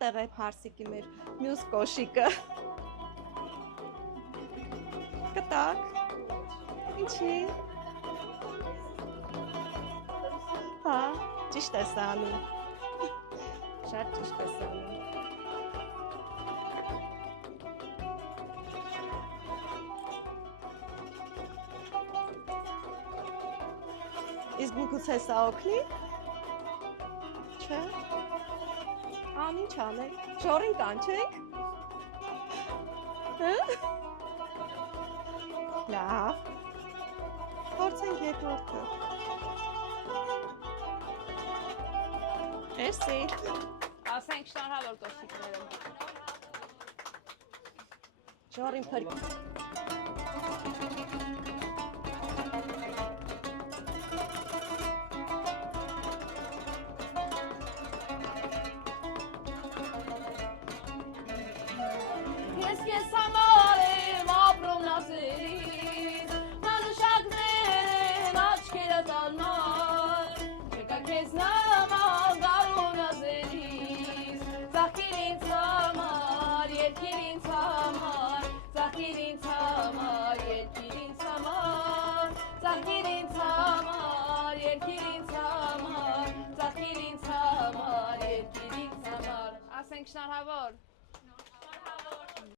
որտեղ է Փարսիկի մեր մյուս կոշիկը։ Կտակ։ Ինչի։ Հա, ճիշտ ես անում։ Շատ ճիշտ ես անում։ Իսկ միգուցե սա օգնի։ Չէ։ Ան ինչ անենք, ժորին կանչենք։ Լավ, փորձենք երկրորդը։ Մերսի։ Ասենք շնորհավոր կոշիկները։ Ժորին փրկ։ Ես համար եմ ապրում նասերից, մանուշակներ են աչքերը տալմար, չկա կեզ նամալ գարում նասերից, ծախիր ինձ համար, երկիր ինձ համար, ծախիր ինձ համար, երկիր ինձ համար, ծախիր ինձ համար, երկիր ինձ համար, ծախիր ինձ համար, երկիր ինձ համար, ասենք շնորհավոր։